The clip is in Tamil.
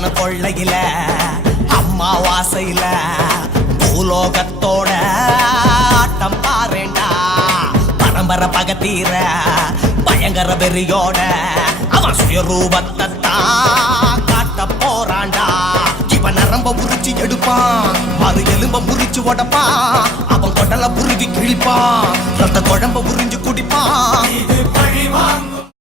சந்தன கொள்ளையில அம்மாவாசையில பூலோகத்தோட ஆட்டம் பாருண்டா. பரம்பரை பகத்தீர பயங்கர வெறியோட அவன் சுயரூபத்தை தான் காட்ட போறான்டா. இவன் நரம்ப புரிச்சு எடுப்பான், அது எலும்ப புரிச்சு உடப்பான், அவன் கொடல புரிஞ்சு கிழிப்பான், ரத்த குழம்ப புரிஞ்சு குடிப்பான்.